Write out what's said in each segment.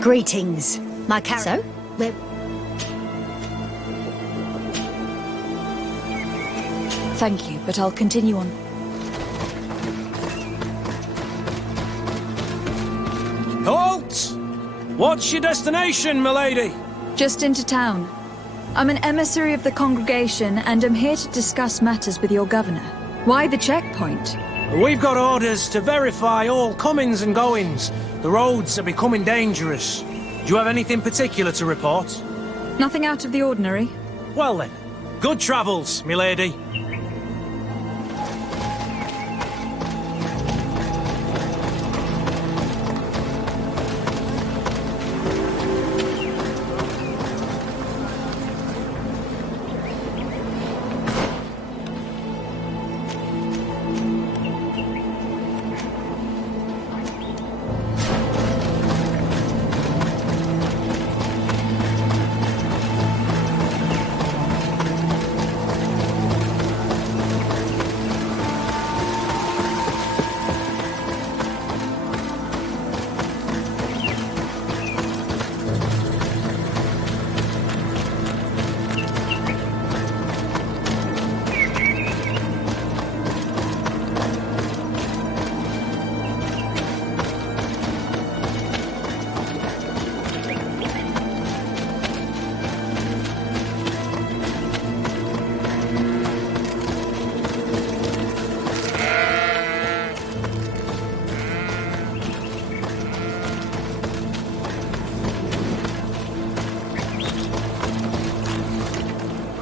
Greetings, my So, we're... Thank you, but I'll continue on. Halt! What's your destination, milady? Just into town. I'm an emissary of the congregation, and I'm here to discuss matters with your governor. Why the checkpoint? We've got orders to verify all comings and goings. The roads are becoming dangerous. Do you have anything particular to report? Nothing out of the ordinary. Well then, good travels, milady.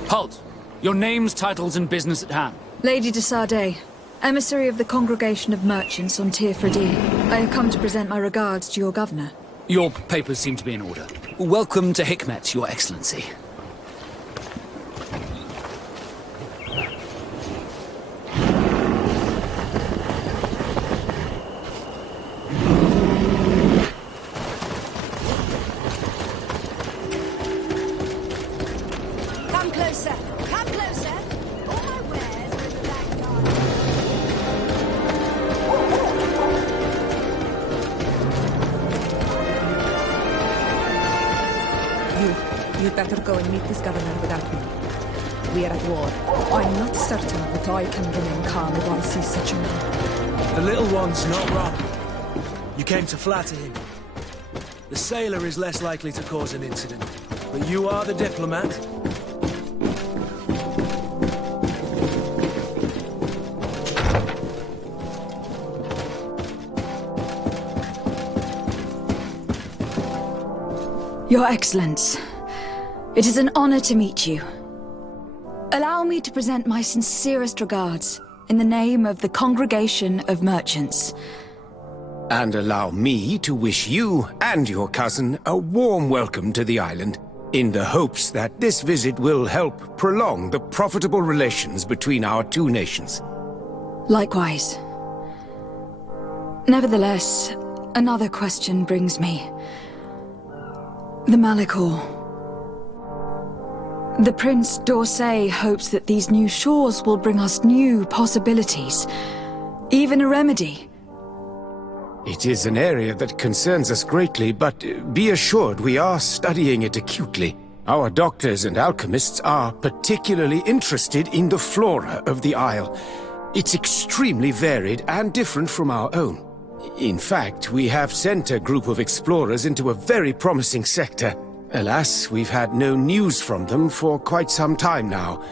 Halt! Your names, titles, and business at hand. Lady de Sardet, emissary of the Congregation of Merchants on Tirfredi. I have come to present my regards to your governor. Your papers seem to be in order. Welcome to Hikmet, Your Excellency. Come closer! Come closer! All my wares are in the back garden. You'd better go and meet this governor without me. We are at war. I'm not certain that I can remain calm if I see such a man. The little one's not wrong. You came to flatter him. The sailor is less likely to cause an incident, but you are the diplomat. Your Excellence, it is an honor to meet you. Allow me to present my sincerest regards in the name of the Congregation of Merchants. And allow me to wish you and your cousin a warm welcome to the island, in the hopes that this visit will help prolong the profitable relations between our two nations. Likewise. Nevertheless, another question brings me. The Malicor. The Prince d'Orsay hopes that these new shores will bring us new possibilities, even a remedy. It is an area that concerns us greatly, but be assured we are studying it acutely. Our doctors and alchemists are particularly interested in the flora of the Isle. It's extremely varied and different from our own. In fact, we have sent a group of explorers into a very promising sector. Alas, we've had no news from them for quite some time now.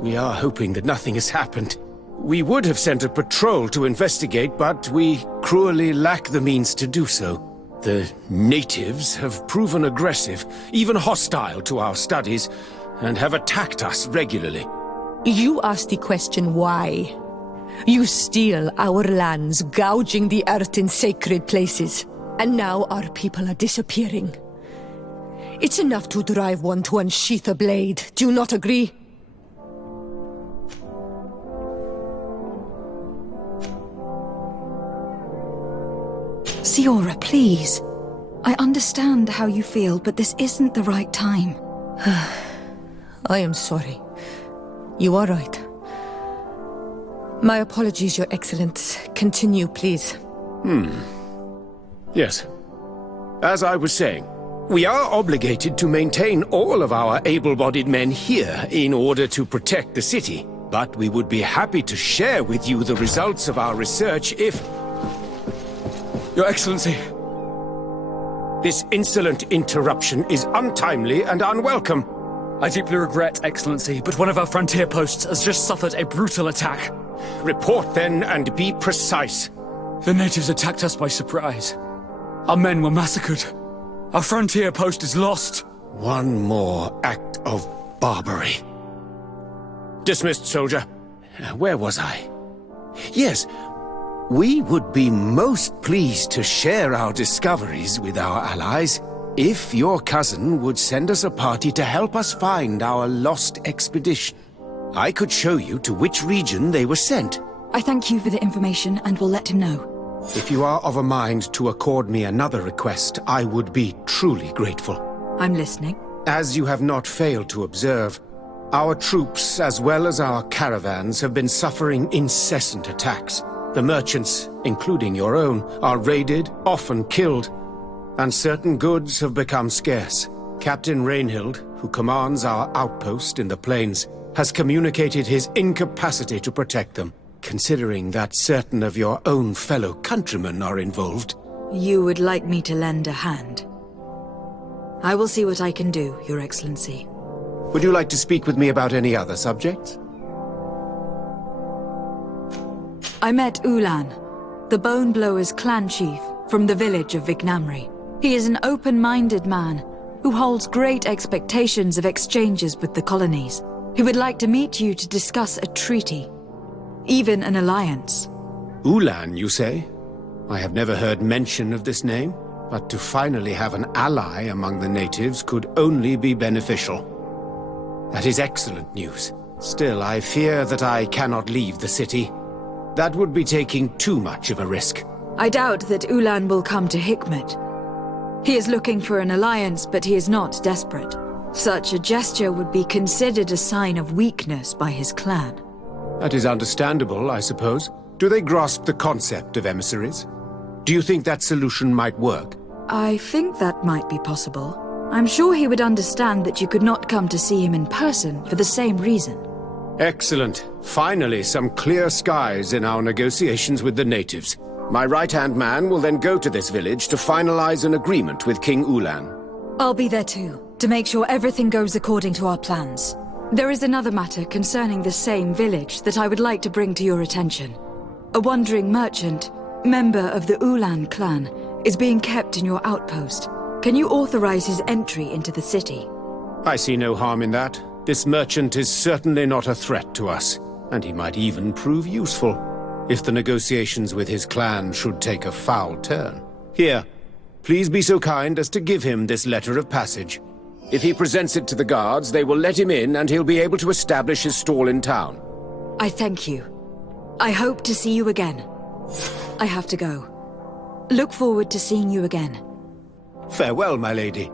We are hoping that nothing has happened. We would have sent a patrol to investigate, but we cruelly lack the means to do so. The natives have proven aggressive, even hostile to our studies, and have attacked us regularly. You asked the question why. You steal our lands, gouging the earth in sacred places. And now our people are disappearing. It's enough to drive one to unsheath a blade. Do you not agree? Siora, please. I understand how you feel, but this isn't the right time. I am sorry. You are right. My apologies, Your Excellence. Continue, please. Yes. As I was saying, we are obligated to maintain all of our able-bodied men here in order to protect the city. But we would be happy to share with you the results of our research if... Your Excellency. This insolent interruption is untimely and unwelcome. I deeply regret, Excellency, but one of our frontier posts has just suffered a brutal attack. Report then and be precise. The natives attacked us by surprise. Our men were massacred. Our frontier post is lost. One more act of barbary. Dismissed, soldier. Where was I? Yes, we would be most pleased to share our discoveries with our allies if your cousin would send us a party to help us find our lost expedition. I could show you to which region they were sent. I thank you for the information and will let him know. If you are of a mind to accord me another request, I would be truly grateful. I'm listening. As you have not failed to observe, our troops, as well as our caravans, have been suffering incessant attacks. The merchants, including your own, are raided, often killed, and certain goods have become scarce. Captain Rainhild, who commands our outpost in the plains, has communicated his incapacity to protect them, considering that certain of your own fellow countrymen are involved. You would like me to lend a hand? I will see what I can do, Your Excellency. Would you like to speak with me about any other subjects? I met Ulan, the Bone Blowers clan chief from the village of Vignamri. He is an open-minded man who holds great expectations of exchanges with the colonies. He would like to meet you to discuss a treaty, even an alliance. Ulan, you say? I have never heard mention of this name, but to finally have an ally among the natives could only be beneficial. That is excellent news. Still, I fear that I cannot leave the city. That would be taking too much of a risk. I doubt that Ulan will come to Hikmet. He is looking for an alliance, but he is not desperate. Such a gesture would be considered a sign of weakness by his clan. That is understandable, I suppose. Do they grasp the concept of emissaries? Do you think that solution might work? I think that might be possible. I'm sure he would understand that you could not come to see him in person for the same reason. Excellent. Finally, some clear skies in our negotiations with the natives. My right-hand man will then go to this village to finalize an agreement with King Ulan. I'll be there too, to make sure everything goes according to our plans. There is another matter concerning the same village that I would like to bring to your attention. A wandering merchant, member of the Ulan clan, is being kept in your outpost. Can you authorize his entry into the city? I see no harm in that. This merchant is certainly not a threat to us, and he might even prove useful if the negotiations with his clan should take a foul turn. Here, please be so kind as to give him this letter of passage. If he presents it to the guards, they will let him in and he'll be able to establish his stall in town. I thank you. I hope to see you again. I have to go. Look forward to seeing you again. Farewell, my lady.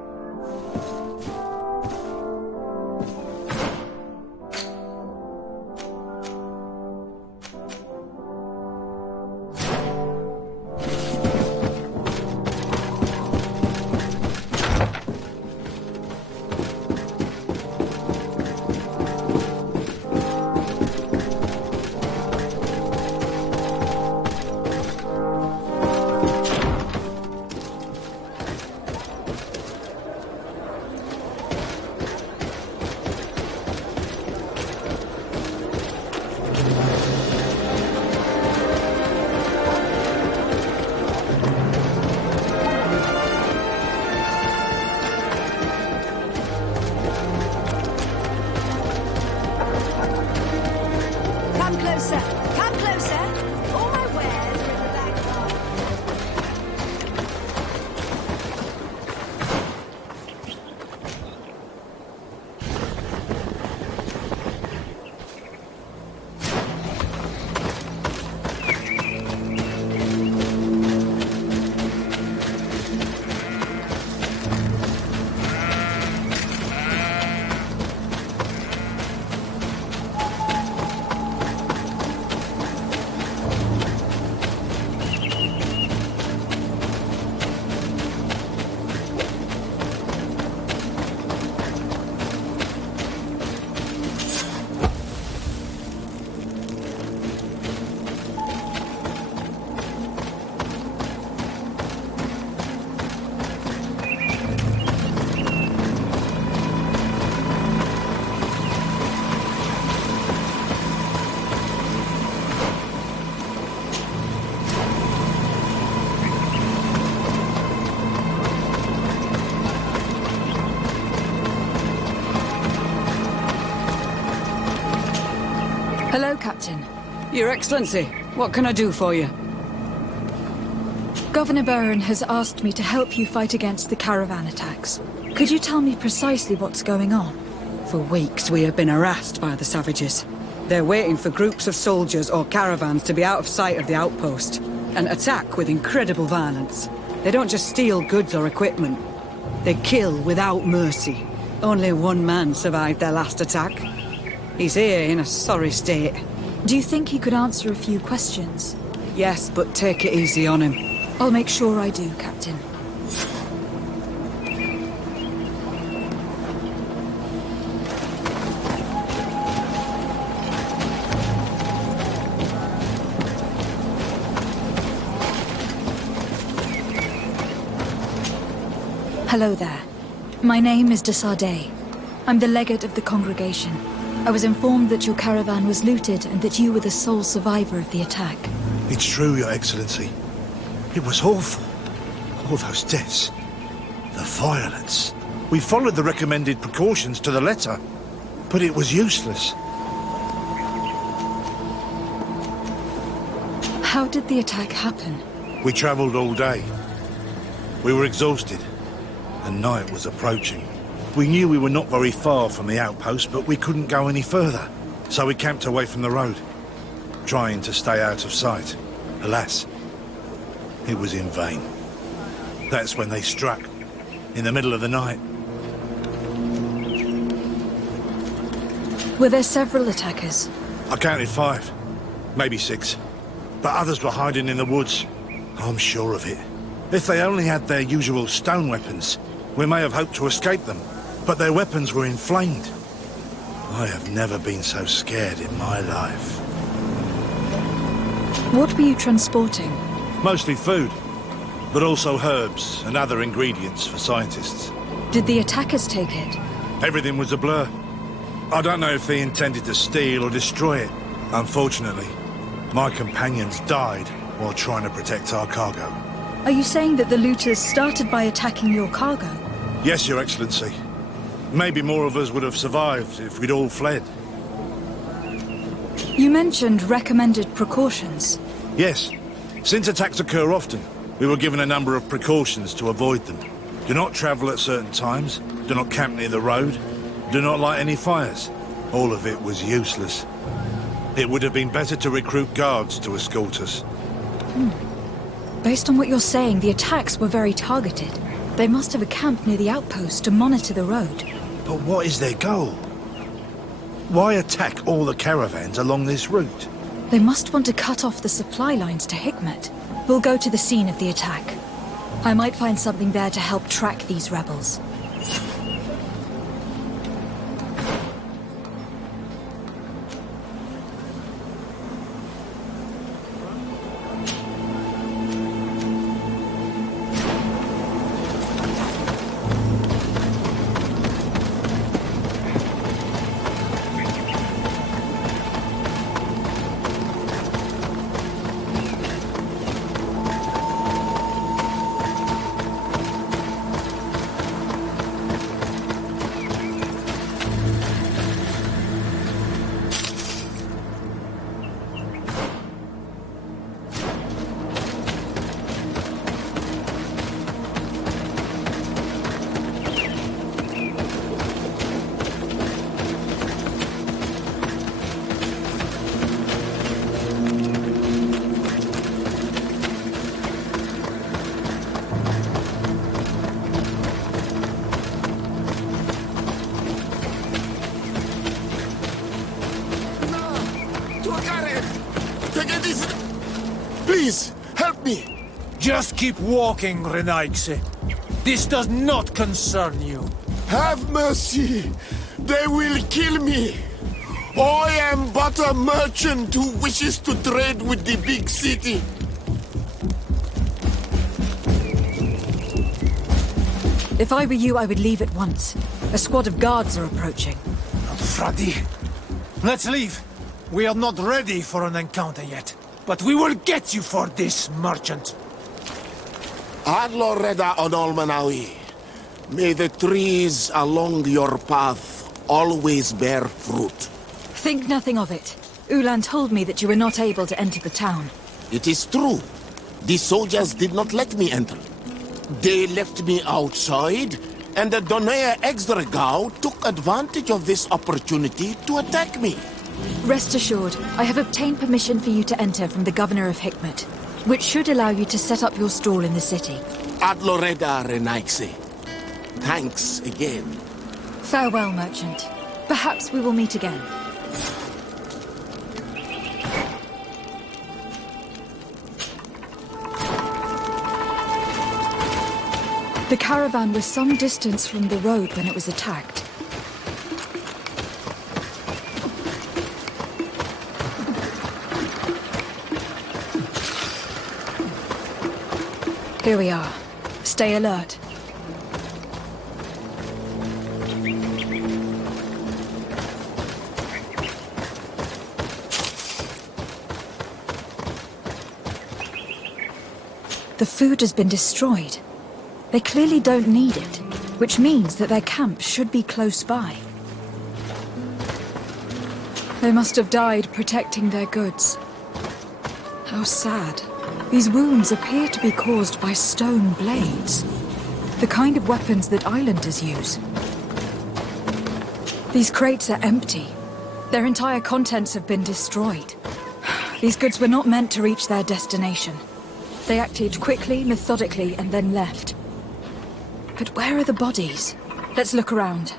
Captain. Your Excellency, what can I do for you? Governor Burren has asked me to help you fight against the caravan attacks. Could you tell me precisely what's going on? For weeks we have been harassed by the savages. They're waiting for groups of soldiers or caravans to be out of sight of the outpost and attack with incredible violence. They don't just steal goods or equipment. They kill without mercy. Only one man survived their last attack. He's here in a sorry state. Do you think he could answer a few questions? Yes, but take it easy on him. I'll make sure I do, Captain. Hello there. My name is de Sardet. I'm the legate of the congregation. I was informed that your caravan was looted and that you were the sole survivor of the attack. It's true, Your Excellency. It was awful. All those deaths. The violence. We followed the recommended precautions to the letter, but it was useless. How did the attack happen? We travelled all day. We were exhausted, and night was approaching. We knew we were not very far from the outpost, but we couldn't go any further, so we camped away from the road, trying to stay out of sight. Alas, it was in vain. That's when they struck, in the middle of the night. Were there several attackers? I counted 5, maybe 6, but others were hiding in the woods. I'm sure of it. If they only had their usual stone weapons, we may have hoped to escape them, but their weapons were inflamed. I have never been so scared in my life. What were you transporting? Mostly food, but also herbs and other ingredients for scientists. Did the attackers take it? Everything was a blur. I don't know if they intended to steal or destroy it. Unfortunately, my companions died while trying to protect our cargo. Are you saying that the looters started by attacking your cargo? Yes, Your Excellency. Maybe more of us would have survived if we'd all fled. You mentioned recommended precautions. Yes. Since attacks occur often, we were given a number of precautions to avoid them. Do not travel at certain times, do not camp near the road, do not light any fires. All of it was useless. It would have been better to recruit guards to escort us. Based on what you're saying, the attacks were very targeted. They must have a camp near the outpost to monitor the road. But what is their goal? Why attack all the caravans along this route? They must want to cut off the supply lines to Hikmet. We'll go to the scene of the attack. I might find something there to help track these rebels. Please, help me! Just keep walking, Renaigse. This does not concern you. Have mercy! They will kill me! I am but a merchant who wishes to trade with the big city. If I were you, I would leave at once. A squad of guards are approaching. Fradi, let's leave. We are not ready for an encounter yet. But we will get you for this, merchant. Adlo Reda Onolmanawi. May the trees along your path always bear fruit. Think nothing of it. Ulan told me that you were not able to enter the town. It is true. The soldiers did not let me enter. They left me outside, and the Donea Exdragao took advantage of this opportunity to attack me. Rest assured, I have obtained permission for you to enter from the Governor of Hikmet, which should allow you to set up your stall in the city. Ad Loreda Renaxe. Thanks again. Farewell, merchant. Perhaps we will meet again. The caravan was some distance from the road when it was attacked. Here we are. Stay alert. The food has been destroyed. They clearly don't need it, which means that their camp should be close by. They must have died protecting their goods. How sad. These wounds appear to be caused by stone blades, the kind of weapons that islanders use. These crates are empty. Their entire contents have been destroyed. These goods were not meant to reach their destination. They acted quickly, methodically, and then left. But where are the bodies? Let's look around.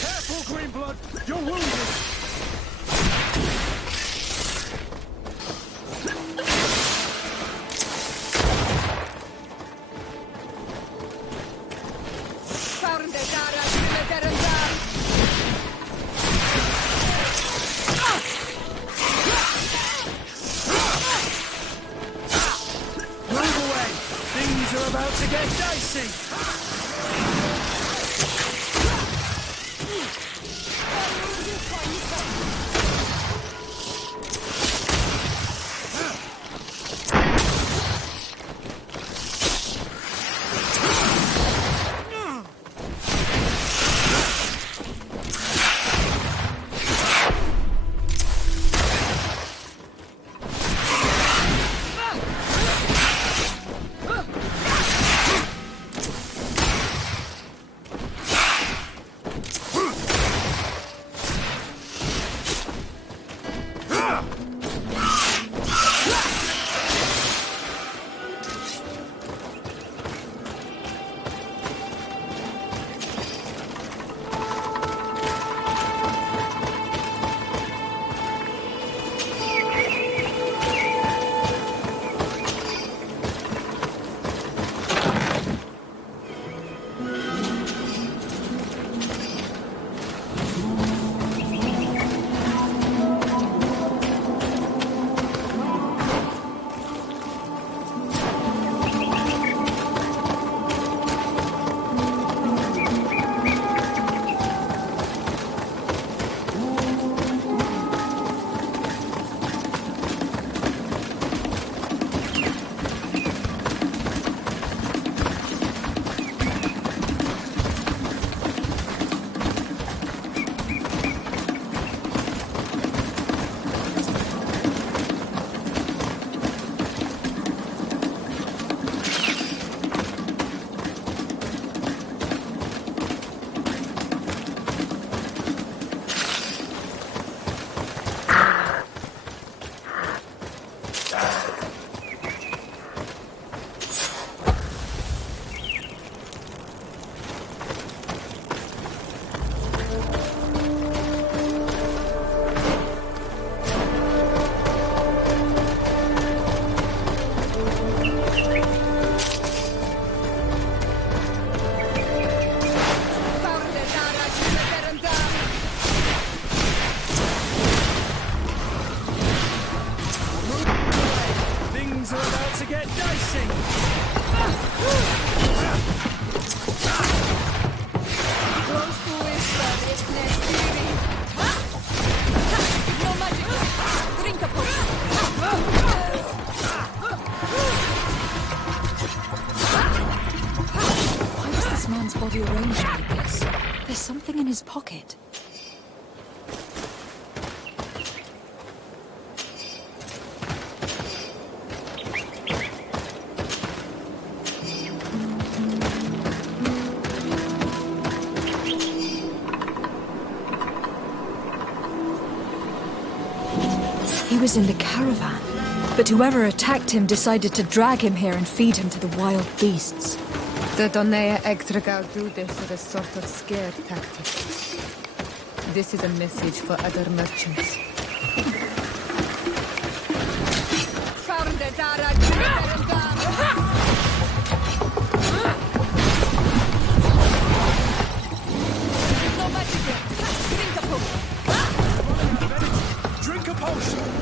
Careful, Greenblood! You're wounded! About to get dicey! his pocket? He was in the caravan, but whoever attacked him decided to drag him here and feed him to the wild beasts. The Donea Extragao do this as a sort of scare tactic. This is a message for other merchants. Drink a potion!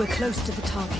We're close to the target.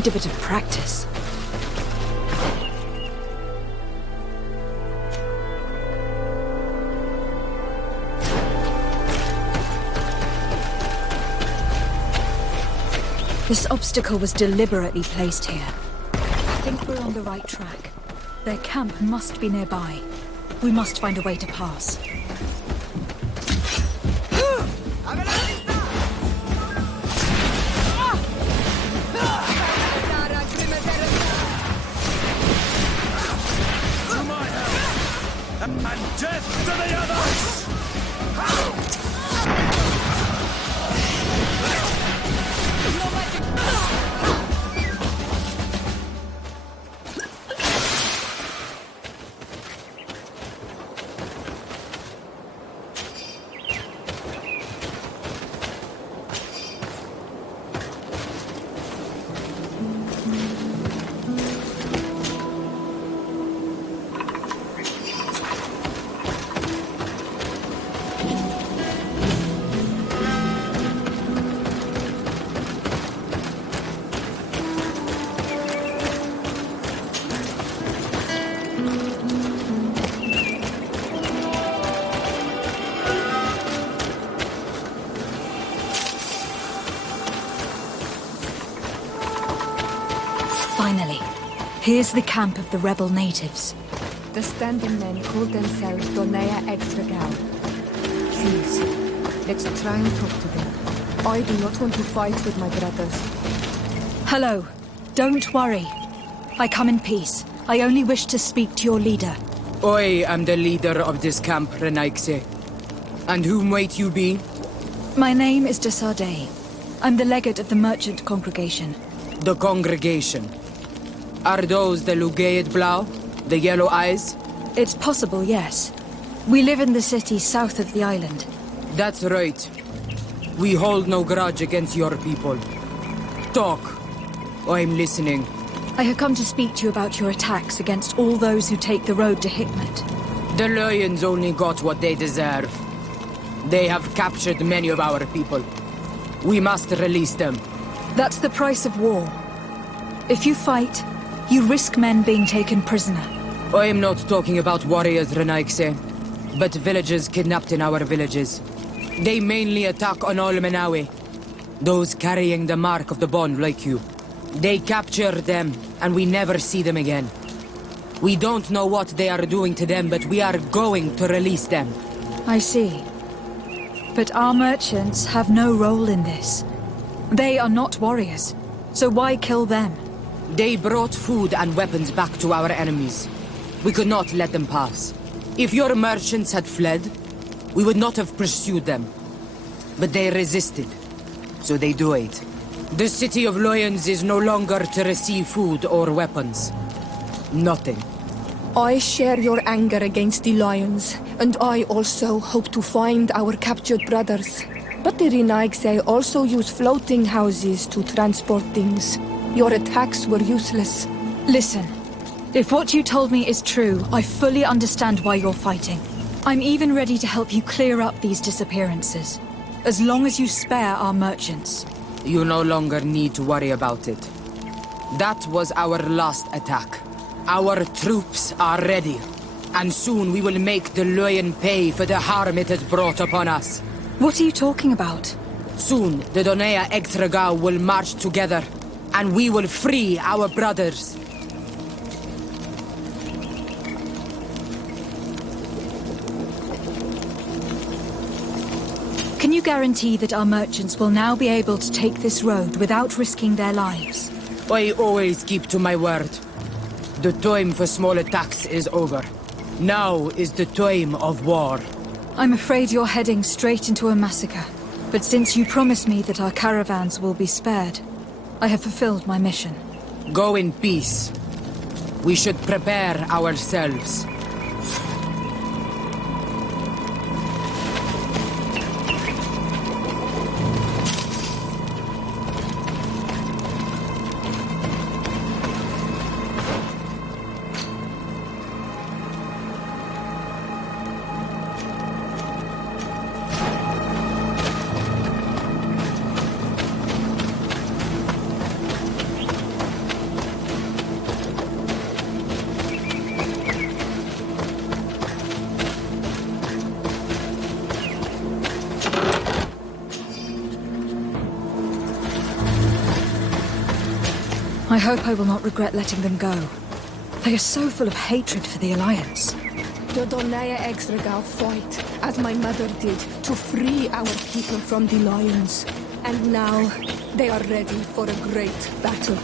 need a bit of practice. This obstacle was deliberately placed here. I think we're on the right track. Their camp must be nearby. We must find a way to pass. And death to the others! Finally, here's the camp of the rebel natives. The standing men call themselves Donea Exregao. Please, let's try and talk to them. I do not want to fight with my brothers. Hello. Don't worry. I come in peace. I only wish to speak to your leader. I am the leader of this camp, Renaigse. And whom might you be? My name is Desardet. I'm the legate of the merchant congregation. The congregation. Are those the Lugaid Blau? The yellow eyes? It's possible, yes. We live in the city south of the island. That's right. We hold no grudge against your people. Talk. I'm listening. I have come to speak to you about your attacks against all those who take the road to Hikmet. The Lions only got what they deserve. They have captured many of our people. We must release them. That's the price of war. If you fight, you risk men being taken prisoner. I am not talking about warriors, Renaigse, but villagers kidnapped in our villages. They mainly attack on all Menawe, those carrying the mark of the bond like you. They capture them, and we never see them again. We don't know what they are doing to them, but we are going to release them. I see. But our merchants have no role in this. They are not warriors, so why kill them? They brought food and weapons back to our enemies. We could not let them pass. If your merchants had fled, we would not have pursued them. But they resisted, so they died. The city of Lions is no longer to receive food or weapons. Nothing. I share your anger against the Lions, and I also hope to find our captured brothers. But the Renaigse also use floating houses to transport things. Your attacks were useless. Listen, if what you told me is true, I fully understand why you're fighting. I'm even ready to help you clear up these disappearances, as long as you spare our merchants. You no longer need to worry about it. That was our last attack. Our troops are ready, and soon we will make the Lion pay for the harm it has brought upon us. What are you talking about? Soon, the Donea Exregao will march together, and we will free our brothers. Can you guarantee that our merchants will now be able to take this road without risking their lives? I always keep to my word. The time for small attacks is over. Now is the time of war. I'm afraid you're heading straight into a massacre. But since you promised me that our caravans will be spared, I have fulfilled my mission. Go in peace. We should prepare ourselves. I hope I will not regret letting them go. They are so full of hatred for the Alliance. The Donaya Exregal fight, as my mother did, to free our people from the lions. And now, they are ready for a great battle.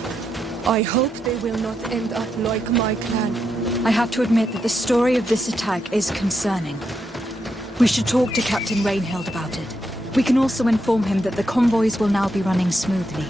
I hope they will not end up like my clan. I have to admit that the story of this attack is concerning. We should talk to Captain Rainhild about it. We can also inform him that the convoys will now be running smoothly.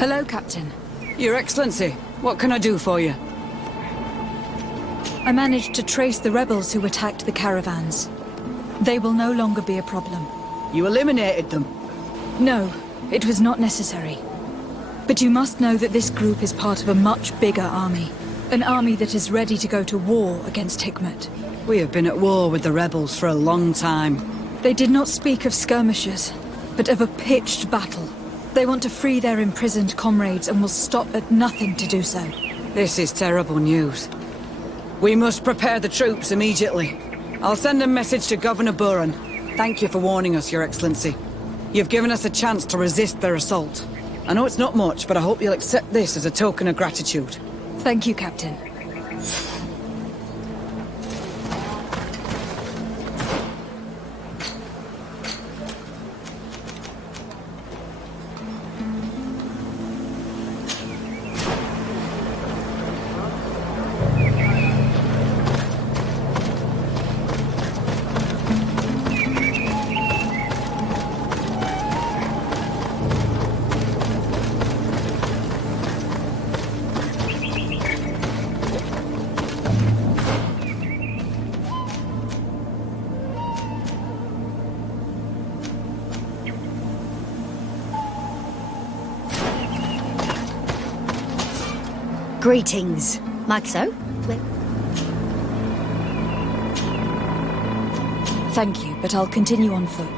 Hello, Captain. Your Excellency, what can I do for you? I managed to trace the rebels who attacked the caravans. They will no longer be a problem. You eliminated them? No, it was not necessary. But you must know that this group is part of a much bigger army. An army that is ready to go to war against Hikmet. We have been at war with the rebels for a long time. They did not speak of skirmishes, but of a pitched battle. They want to free their imprisoned comrades and will stop at nothing to do so. This is terrible news. We must prepare the troops immediately. I'll send a message to Governor Buran. Thank you for warning us, Your Excellency. You've given us a chance to resist their assault. I know it's not much, but I hope you'll accept this as a token of gratitude. Thank you, Captain. Greetings, Maxo. Thank you, but I'll continue on foot.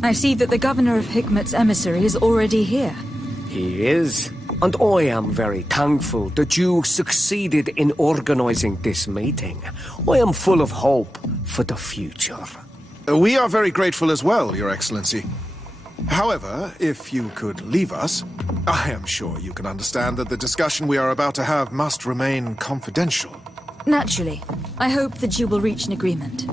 I see that the governor of Hikmet's emissary is already here. He is. And I am very thankful that you succeeded in organizing this meeting. I am full of hope for the future. We are very grateful as well, Your Excellency. However, if you could leave us, I am sure you can understand that the discussion we are about to have must remain confidential. Naturally. I hope that you will reach an agreement.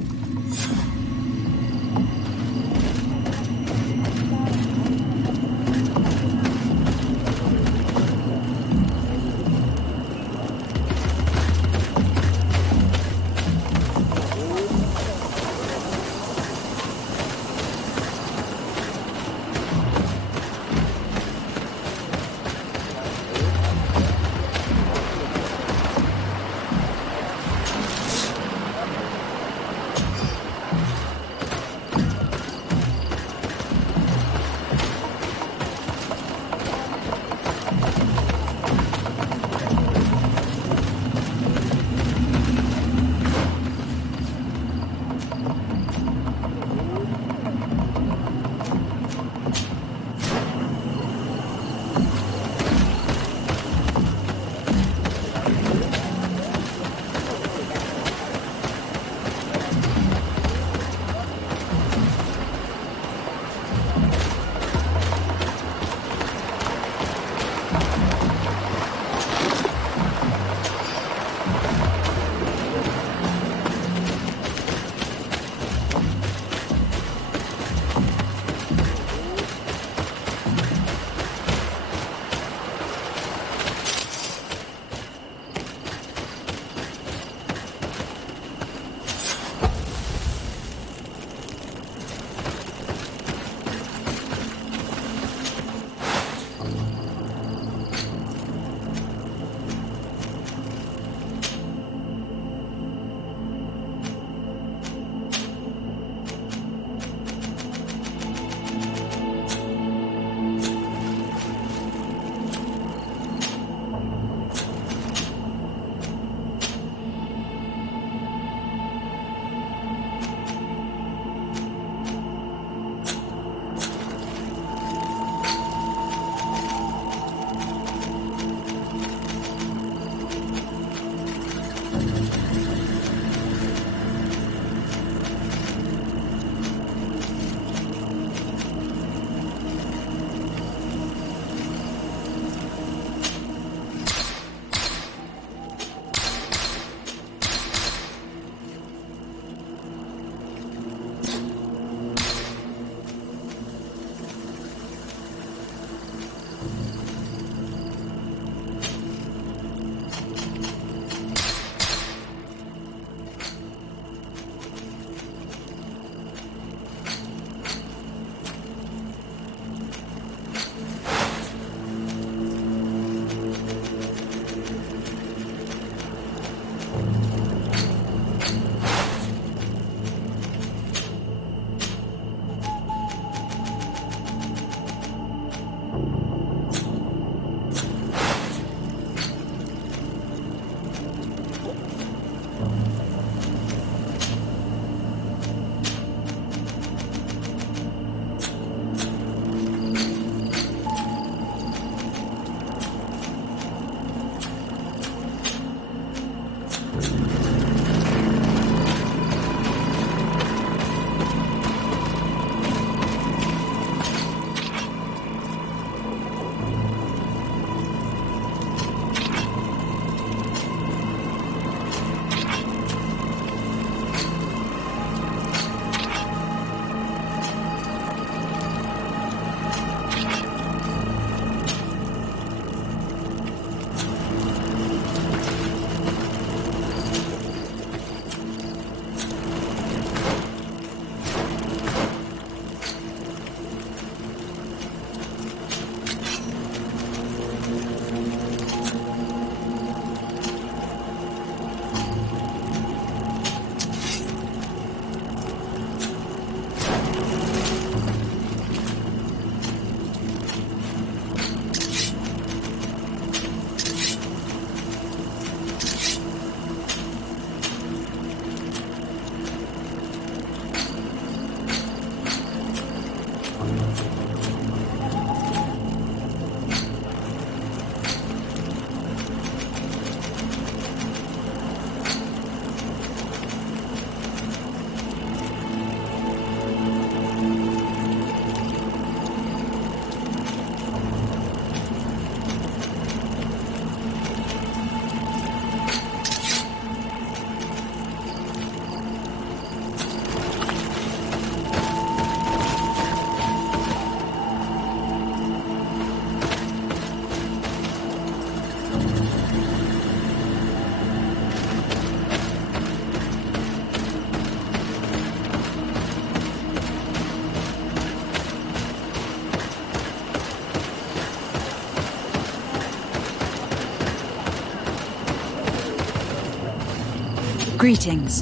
Greetings.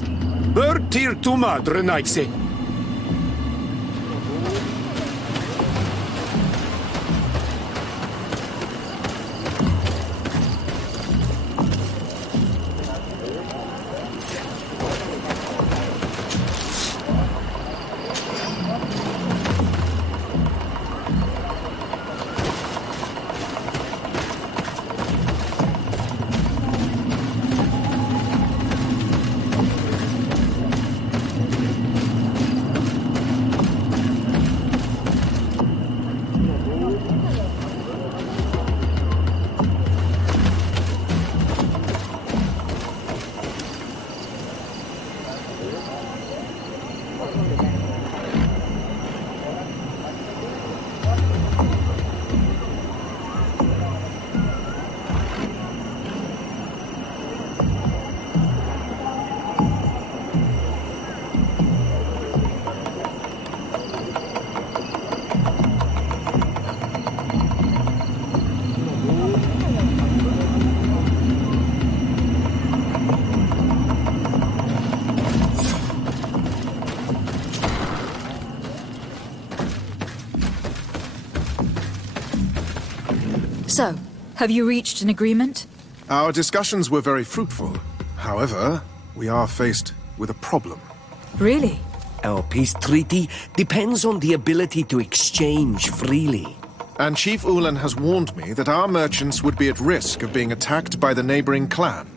Bertir tuma, Drenaikse. So, have you reached an agreement? Our discussions were very fruitful. However, we are faced with a problem. Really? Our peace treaty depends on the ability to exchange freely. And Chief Ulan has warned me that our merchants would be at risk of being attacked by the neighboring clan.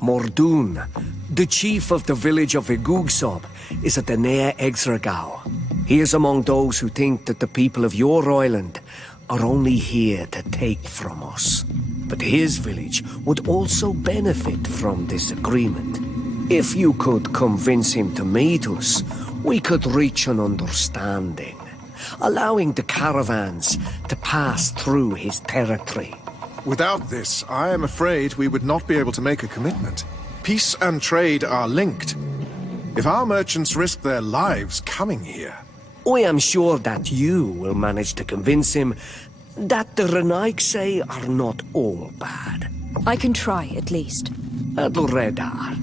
Mordoon, the chief of the village of Igugsob, is at the Nea Exragao. He is among those who think that the people of your island are only here to take from us. But his village would also benefit from this agreement. If you could convince him to meet us, we could reach an understanding, allowing the caravans to pass through his territory. Without this, I am afraid we would not be able to make a commitment. Peace and trade are linked. If our merchants risk their lives coming here... I am sure that you will manage to convince him that the Renaikse are not all bad. I can try, at least. At Redar,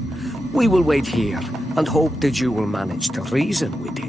we will wait here and hope that you will manage to reason with him.